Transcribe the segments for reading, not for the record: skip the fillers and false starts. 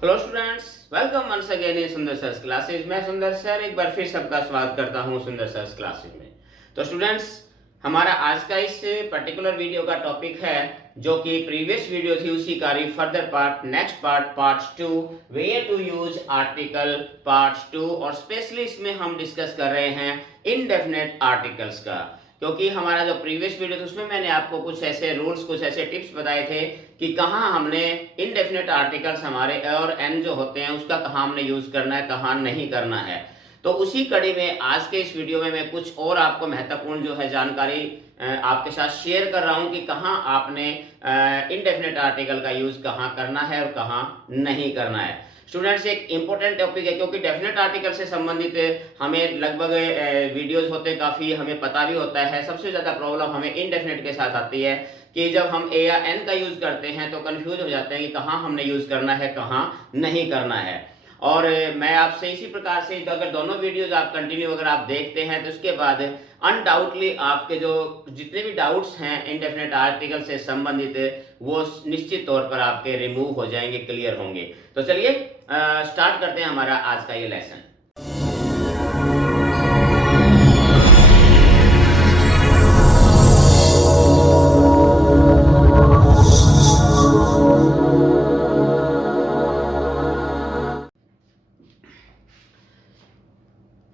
Hello students, welcome once again in Sundar sir's classes. मैं सुंदर sir एक बार फिर सबका स्वागत करता हूं सुंदर सर्स क्लासेज में। तो स्टूडेंट्स, हमारा आज का इस पर्टिकुलर वीडियो का टॉपिक है जो कि प्रीवियस वीडियो थी उसी का further part, next part 2, where to use article part 2। और स्पेशली इसमें हम डिस्कस कर रहे हैं इनडेफिनेट आर्टिकल्स का, क्योंकि हमारा जो प्रीवियस वीडियो था उसमें मैंने आपको कुछ ऐसे रूल्स, कुछ ऐसे टिप्स बताए थे कि कहाँ हमने इनडेफिनेट आर्टिकल्स हमारे और एन जो होते हैं उसका कहाँ हमने यूज करना है, कहाँ नहीं करना है। तो उसी कड़ी में आज के इस वीडियो में मैं कुछ और आपको महत्वपूर्ण जो है जानकारी आपके साथ शेयर कर रहा हूँ कि कहाँ आपने इनडेफिनेट आर्टिकल का यूज कहाँ करना है और कहाँ नहीं करना है। स्टूडेंट्स, एक इंपॉर्टेंट टॉपिक है क्योंकि डेफिनेट आर्टिकल से संबंधित हमें लगभग वीडियोस होते काफ़ी, हमें पता भी होता है। सबसे ज़्यादा प्रॉब्लम हमें इनडेफिनेट के साथ आती है कि जब हम ए या एन का यूज़ करते हैं तो कंफ्यूज हो जाते हैं कि कहाँ हमने यूज़ करना है, कहाँ नहीं करना है। और मैं आपसे इसी प्रकार से अगर दोनों वीडियोज आप कंटिन्यू अगर आप देखते हैं तो उसके बाद अनडाउटली आपके जो जितने भी डाउट्स हैं इनडेफिनेट आर्टिकल से संबंधित वो निश्चित तौर पर आपके रिमूव हो जाएंगे, क्लियर होंगे। तो चलिए स्टार्ट करते हैं हमारा आज का ये लेसन।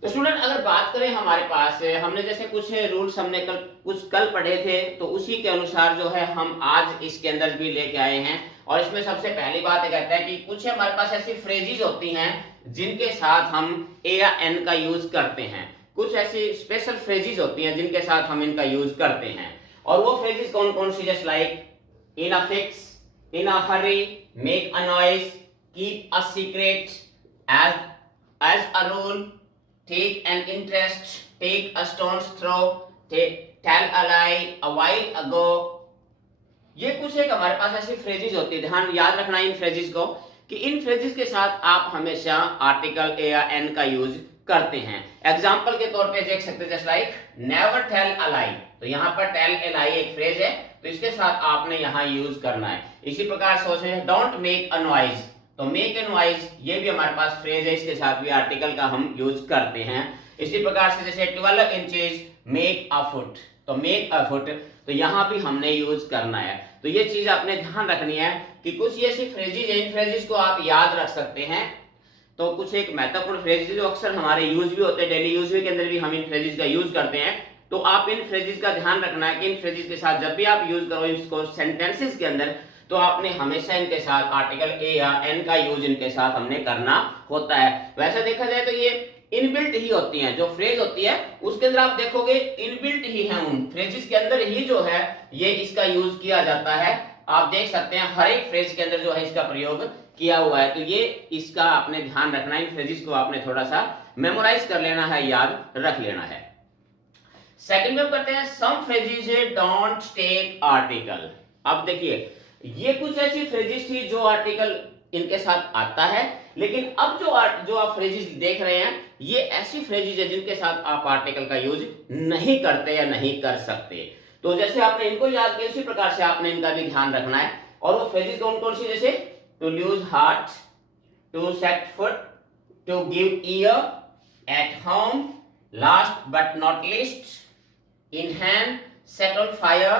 तो स्टूडेंट, अगर बात करें हमारे पास हमने जैसे कुछ रूल्स हमने कल पढ़े थे तो उसी के अनुसार जो है हम आज इसके अंदर भी लेके आए हैं। और इसमें सबसे पहली बात ये कहता है कि कुछ हमारे पास ऐसी फ्रेजेस होती हैं जिनके साथ हम ए या एन का यूज करते हैं। कुछ ऐसी स्पेशल फ्रेजेस होती हैं जिनके साथ हम इनका यूज करते हैं। और वो फ्रेजेस कौन कौन सी? Just like in a fix, in a hurry, make a noise, keep a secret, as a rule, take an interest, take a stone's throw, tell a lie, a while ago। ये कुछ एक हमारे पास ऐसी phrases होती है, ध्यान याद रखना इन फ्रेजेस को कि इन फ्रेजेस के साथ आप हमेशा आर्टिकल ए या एन का यूज करते हैं। एग्जांपल के तौर पे देख सकते हैं, just like never tell a lie. तो यहाँ पर टेल ए लाई एक फ्रेज है तो इसके साथ आपने यहाँ यूज करना है। इसी प्रकार सोचे डोंट मेक अ नॉइज, तो मेक एन वाइज ये भी हमारे पास फ्रेज है, इसके साथ भी आर्टिकल का हम यूज करते हैं। इसी प्रकार से जैसे 12 इंचेस मेक अ फुट, तो मेक अ फुट तो यहाँ भी हमने यूज करना है। तो ये चीज आपने ध्यान रखनी है कि कुछ ऐसी फ्रेजेस है, इन फ्रेजेस को आप याद रख सकते हैं। तो कुछ एक महत्वपूर्ण फ्रेजेस जो अक्सर हमारे यूज भी होते हैं, डेली यूज के अंदर भी हम इन फ्रेजेस का यूज करते हैं। तो आप इन फ्रेजेस का ध्यान रखना है कि इन फ्रेजेस के साथ जब भी आप यूज करो इसको सेंटेंसेस के अंदर तो आपने हमेशा इनके साथ आर्टिकल ए या एन का यूज इनके साथ हमने करना होता है। वैसे देखा जाए तो ये इनबिल्ट ही होती हैं, जो फ्रेज होती है उसके अंदर आप देखोगे इनबिल्ट ही है, उन फ्रेजेस के अंदर ही जो है ये इसका यूज किया जाता है। आप देख सकते हैं हर एक फ्रेज के अंदर जो है इसका प्रयोग किया हुआ है। तो ये इसका आपने ध्यान रखना है, इन फ्रेजेस को आपने थोड़ा सा मेमोराइज कर लेना है, याद रख लेना है। सेकंड में करते हैं सम फ्रेजेस डोंट टेक आर्टिकल। अब देखिए ये कुछ ऐसी फ्रेजेस थी जो आर्टिकल इनके साथ आता है, लेकिन अब जो आप फ्रेजेस देख रहे हैं ये ऐसी फ्रेजेस है जिनके साथ आप आर्टिकल का यूज नहीं करते या नहीं कर सकते। तो जैसे आपने इनको याद किया उसी प्रकार से आपने इनका भी ध्यान रखना है। और वो फ्रेजेस कौन कौन सी? जैसे to lose heart, to set foot, to give ear, at home, last but not least, in hand, set on fire,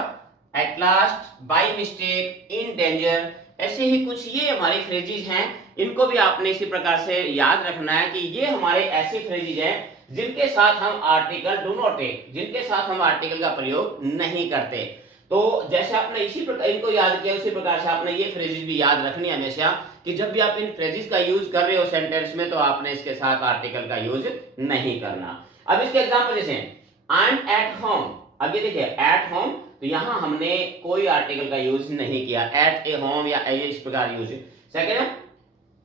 at last, by mistake, in danger। ऐसे ही कुछ ये हमारी फ्रेजेस हैं, इनको भी आपने इसी प्रकार से याद रखना है कि ये हमारे ऐसी फ्रेजेस हैं जिनके साथ हम आर्टिकल डू नॉट टेक, जिनके साथ हम आर्टिकल का प्रयोग नहीं करते। तो जैसे आपने इसी प्रकार इनको याद किया उसी प्रकार से आपने ये फ्रेजेस भी याद रखनी है हमेशा कि जब भी आप इन फ्रेजेस का यूज कर रहे हो सेंटेंस में तो आपने इसके साथ आर्टिकल का यूज नहीं करना। अब इसके एग्जांपल जैसे आई एम एट होम, अब ये देखिए एट होम तो यहां हमने कोई आर्टिकल का यूज नहीं किया, एट ए होम या इस प्रकार यूज। सेकंड,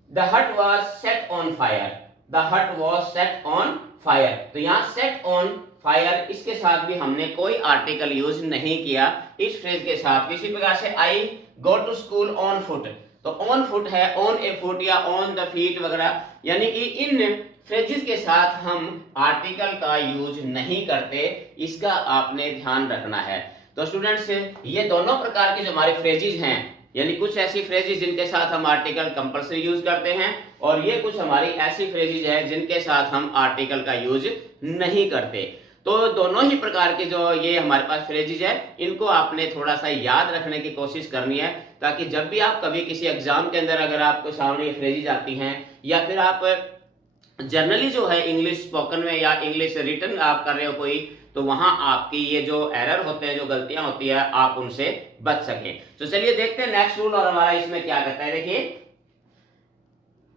द हट was set on fire, the हट वाज सेट ऑन फायर, तो यहां सेट ऑन फायर इसके साथ भी हमने कोई आर्टिकल यूज नहीं किया इस फ्रेज के साथ। इसी प्रकार से I go to school on foot, तो ऑन फुट है, ऑन ए फुट या ऑन द फीट वगैरह, यानी कि इन फ्रेजेस के साथ हम आर्टिकल का यूज नहीं करते, इसका आपने ध्यान रखना है। तो स्टूडेंट्स ये दोनों प्रकार के जो हमारे फ्रेजेस हैं यानी कुछ ऐसी फ्रेजेस जिनके साथ हम आर्टिकल कंपल्सरी यूज करते हैं, और ये कुछ हमारी ऐसी फ्रेजेस है जिनके साथ हम आर्टिकल का यूज नहीं करते। तो दोनों ही प्रकार के जो ये हमारे पास फ्रेजेस है, इनको आपने थोड़ा सा याद रखने की कोशिश करनी है, ताकि जब भी आप कभी किसी एग्जाम के अंदर अगर आपको सामने ये फ्रेजेस आती हैं, या फिर आप जनरली जो है इंग्लिश स्पोकन में या इंग्लिश रिटन आप कर रहे हो कोई, तो वहां आपकी ये जो एरर होते हैं, जो गलतियां होती है, आप उनसे बच सके। तो चलिए देखते हैं नेक्स्ट रूल और हमारा इसमें क्या कहता है। देखिए,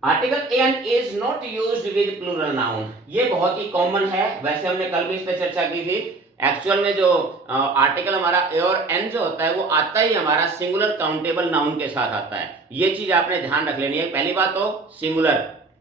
article an is not used with plural noun. ये बहुत ही कॉमन है, वैसे हमने कल भी इस पर चर्चा की थी। एक्चुअल में जो आर्टिकल हमारा ए और एन जो होता है, वो आता ही हमारा सिंगुलर काउंटेबल नाउन के साथ आता है। ये चीज आपने ध्यान रख लेनी है। पहली बात तो सिंगुलर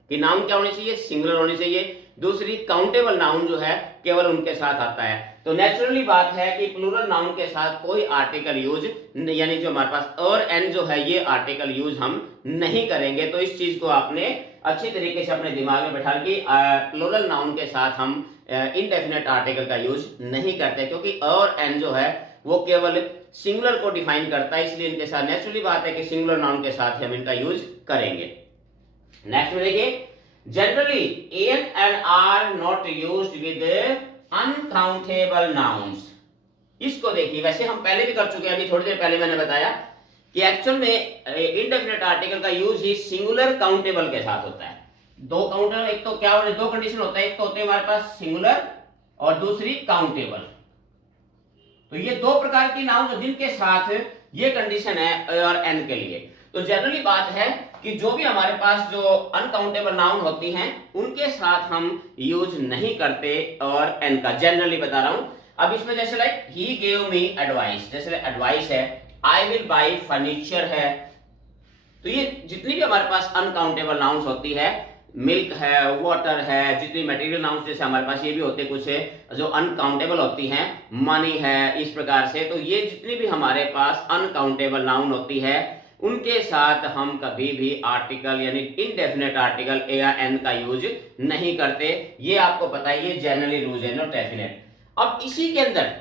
कि नाउन क्या होनी चाहिए, सिंगुलर होनी चाहिए। दूसरी, काउंटेबल नाउन जो है केवल उनके साथ आता है। तो नेचुरली बात है कि प्लूरल नाउन के साथ कोई आर्टिकल यूज, यानी जो हमारे पास और एन जो है, ये आर्टिकल यूज हम नहीं करेंगे। तो इस चीज को आपने अच्छी तरीके से अपने दिमाग में बैठा कि प्लूरल नाउन के साथ हम इनडेफिनेट आर्टिकल का यूज नहीं करते, क्योंकि और एन जो है वो केवल सिंगुलर को डिफाइन करता है, इसलिए इनके साथ नेचुरली बात है कि सिंगुलर नाउन के साथ ही हम इनका यूज करेंगे। नेक्स्ट में देखिए, generally an and are not used with uncountable nouns. इसको देखिए, वैसे हम पहले भी कर चुके हैं, अभी थोड़ी देर पहले मैंने बताया कि एक्चुअल में इनडेफिनेट आर्टिकल का यूज ही सिंगुलर काउंटेबल के साथ होता है। दो काउंटेबल, एक तो क्या होता है, दो कंडीशन होता है, एक तो होते हैं हमारे पास सिंगुलर और दूसरी काउंटेबल। तो ये दो प्रकार की नाउन जिनके साथ ये कंडीशन है और एन के लिए। तो जनरली बात है कि जो भी हमारे पास जो अनकाउंटेबल नाउन होती हैं, उनके साथ हम यूज नहीं करते और एन का, जनरली बता रहा हूं। अब इसमें जैसे like he gave me advice, जैसे एडवाइस है, आई विल बाई फर्नीचर है। तो ये जितनी भी हमारे पास अनकाउंटेबल नाउन्स होती है, मिल्क है, वाटर है, जितनी मटेरियल नाउन्स जैसे हमारे पास ये भी होते कुछ है जो अनकाउंटेबल होती हैं, मनी है, इस प्रकार से। तो ये जितनी भी हमारे पास अनकाउंटेबल नाउन होती है, उनके साथ हम कभी भी आर्टिकल यानी इनडेफिनेट आर्टिकल ए या एन का यूज नहीं करते। ये आपको पता है, ये जनरली रूल है, नॉट डेफिनेट। अब इसी के अंदर,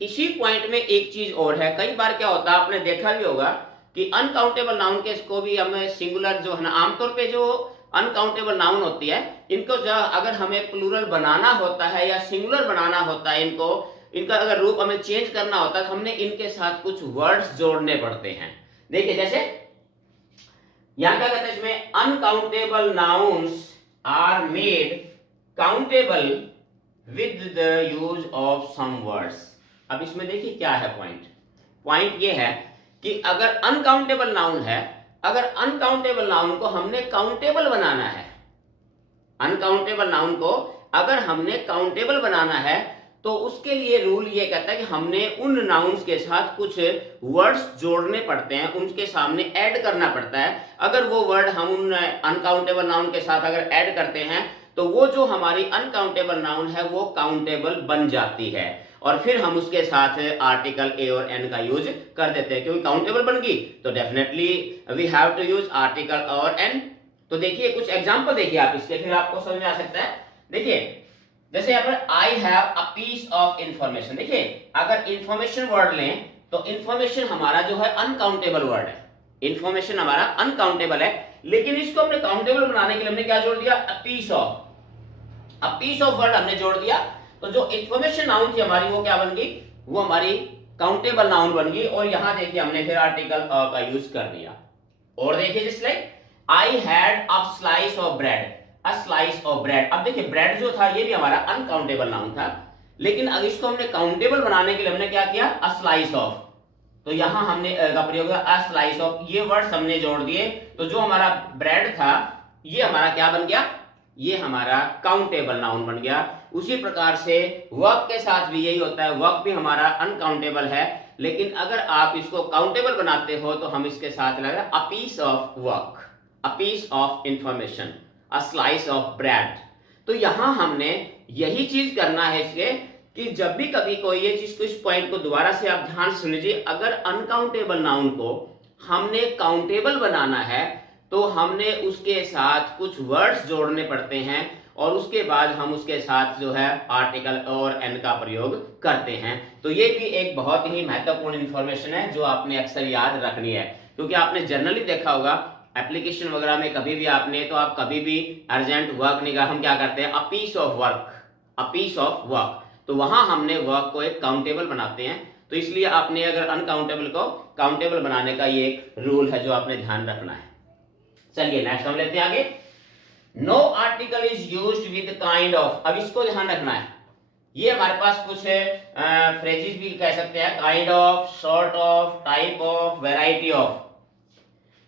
इसी पॉइंट में एक चीज और है। कई बार क्या होता है, आपने देखा भी होगा कि अनकाउंटेबल नाउन के इसको भी हमें सिंगुलर जो है ना, आमतौर पे जो अनकाउंटेबल नाउन होती है, इनको जो अगर हमें प्लूरल बनाना होता है या सिंगुलर बनाना होता है, इनका अगर रूप हमें चेंज करना होता है, तो हमने इनके साथ कुछ वर्ड्स जोड़ने पड़ते हैं। देखिए, जैसे यहां क्या कहते हैं, इसमें uncountable nouns are made countable with the use of some words. अब इसमें देखिए क्या है पॉइंट ये है कि अगर अनकाउंटेबल नाउन है, अगर अनकाउंटेबल नाउन को हमने काउंटेबल बनाना है, अनकाउंटेबल नाउन को अगर हमने काउंटेबल बनाना है, तो उसके लिए रूल ये कहता है कि हमने उन नाउन्स के साथ कुछ वर्ड्स जोड़ने पड़ते हैं, उनके सामने ऐड करना पड़ता है। अगर वो वर्ड हम उन अनकाउंटेबल नाउन के साथ अगर ऐड करते हैं, तो वो जो हमारी अनकाउंटेबल नाउन है वो काउंटेबल बन जाती है, और फिर हम उसके साथ आर्टिकल ए और एन का यूज कर देते हैं, क्योंकि काउंटेबल बन गई तो definitely we have to use article और एन। तो देखिए कुछ एग्जांपल देखिए आप इसके, फिर आपको समझ में आ सकता है। देखिए, जैसे यहाँ पर I have a piece of information. देखिए, अगर इंफॉर्मेशन वर्ड लें तो इंफॉर्मेशन हमारा जो है अनकाउंटेबल वर्ड है, इंफॉर्मेशन हमारा अनकाउंटेबल है, लेकिन इसको हमने काउंटेबल बनाने के लिए हमने क्या जोड़ दिया, अ पीस ऑफ वर्ड हमने जोड़ दिया। तो जो इंफॉर्मेशन नाउन थी हमारी, वो क्या बन गई, वो हमारी काउंटेबल नाउन बन गई। और यहां देखिए हमने फिर आर्टिकल का यूज कर दिया। और देखिए जिस like I had a slice of bread, a slice of bread. अब देखिए ब्रेड जो था ये भी हमारा अनकाउंटेबल नाउन था, लेकिन अब इसको हमने काउंटेबल बनाने के लिए हमने क्या किया, अ स्लाइस ऑफ। तो यहां हमने का प्रयोग किया अ स्लाइस ऑफ, ये वर्ड्स हमने जोड़ दिए। तो जो हमारा ब्रेड था ये हमारा क्या बन गया, ये हमारा काउंटेबल नाउन बन गया। उसी प्रकार से वर्क के साथ भी यही होता है, वर्क भी हमारा अनकाउंटेबल है, लेकिन अगर आप इसको काउंटेबल बनाते हो तो हम इसके साथ लगा a piece of work, a piece of information, a slice of bread. तो यहां हमने यही चीज करना है इसके, कि जब भी कभी कोई ये चीज को, इस पॉइंट को दोबारा से आप ध्यान से सुन लीजिए, अगर अनकाउंटेबल नाउन को हमने काउंटेबल बनाना है तो हमने उसके साथ कुछ वर्ड्स जोड़ने पड़ते हैं, और उसके बाद हम उसके साथ जो है आर्टिकल और एन का प्रयोग करते हैं। तो ये भी एक बहुत ही महत्वपूर्ण इंफॉर्मेशन है जो आपने अक्सर याद रखनी है, क्योंकि आपने जनरली देखा होगा एप्लीकेशन वगैरह में कभी भी आपने, तो आप कभी भी अर्जेंट वर्क नहीं का हम क्या करते हैं, a piece of work, a piece of work, तो वहां हमने वर्क को एक काउंटेबल बनाते हैं। तो इसलिए आपने अगर अनकाउंटेबल को काउंटेबल बनाने का ये एक रूल है जो आपने ध्यान रखना है। चलिए नेक्स्ट हम लेते हैं आगे। No article is used with kind of, अब इसको ध्यान रखना है। ये हमारे पास कुछ फ्रेजेस भी कह सकते हैं, kind of, sort of, type of, variety of.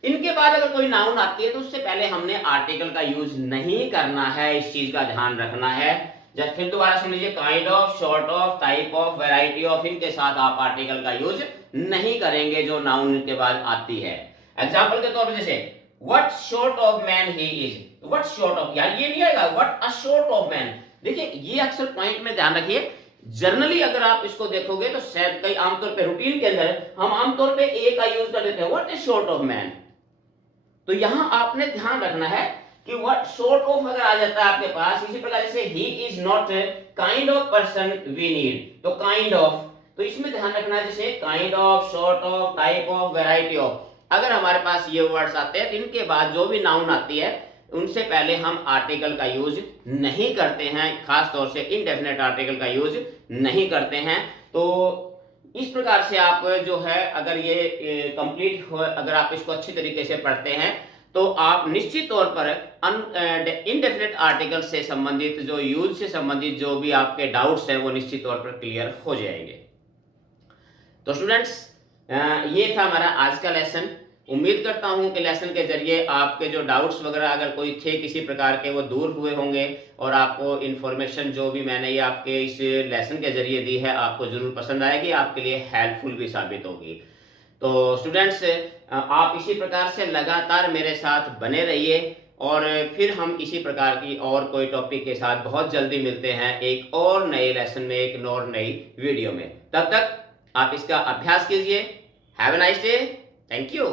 इनके बाद अगर कोई नाउन आती है तो उससे पहले हमने आर्टिकल का यूज नहीं करना है, इस चीज का ध्यान रखना है। जब फिर दोबारा सुन लीजिए, kind of, short of, type of, variety of, इनके साथ आप आर्टिकल का यूज नहीं करेंगे जो नाउन के बाद आती है। एग्जांपल के तौर पर जैसे what sort of man he is, what sort of, यार ये नहीं आएगा, what a sort of man. देखिए ये अक्सर पॉइंट में ध्यान रखिए, जनरली अगर आप इसको देखोगे तो शायद कई आमतौर पे रूटीन के अंदर हम आमतौर पे ए का यूज कर देते हैं, what is sort of man. तो यहां आपने ध्यान रखना है कि व्हाट सॉर्ट ऑफ अगर आ जाता है आपके पास, इसी प्रकार जैसे ही is not kind of person we need, तो काइंड ऑफ, तो इसमें ध्यान रखना है जैसे kind of, sort of, type of, variety of. अगर हमारे पास ये वर्ड्स आते हैं तो इनके बाद जो भी नाउन आती है उनसे पहले हम आर्टिकल का यूज नहीं करते हैं, खास तौर से इनडेफिनेट आर्टिकल का यूज नहीं करते हैं। तो इस प्रकार से आप जो है अगर ये कंप्लीट हो, अगर आप इसको अच्छी तरीके से पढ़ते हैं तो आप निश्चित तौर पर इनडेफिनेट आर्टिकल से संबंधित, जो यूज से संबंधित जो भी आपके डाउट्स हैं वो निश्चित तौर पर क्लियर हो जाएंगे। तो स्टूडेंट्स ये था हमारा आज का लेसन। उम्मीद करता हूं कि लेसन के जरिए आपके जो डाउट्स वगैरह अगर कोई थे किसी प्रकार के वो दूर हुए होंगे और आपको इन्फॉर्मेशन जो भी मैंने ये आपके इस लेसन के जरिए दी है आपको जरूर पसंद आएगी, आपके लिए हेल्पफुल भी साबित होगी। तो स्टूडेंट्स आप इसी प्रकार से लगातार मेरे साथ बने रहिए और फिर हम इसी प्रकार की और कोई टॉपिक के साथ बहुत जल्दी मिलते हैं एक और नए लेसन में, एक और नई वीडियो में। तब तक आप इसका अभ्यास कीजिए। Have a nice day. Thank you.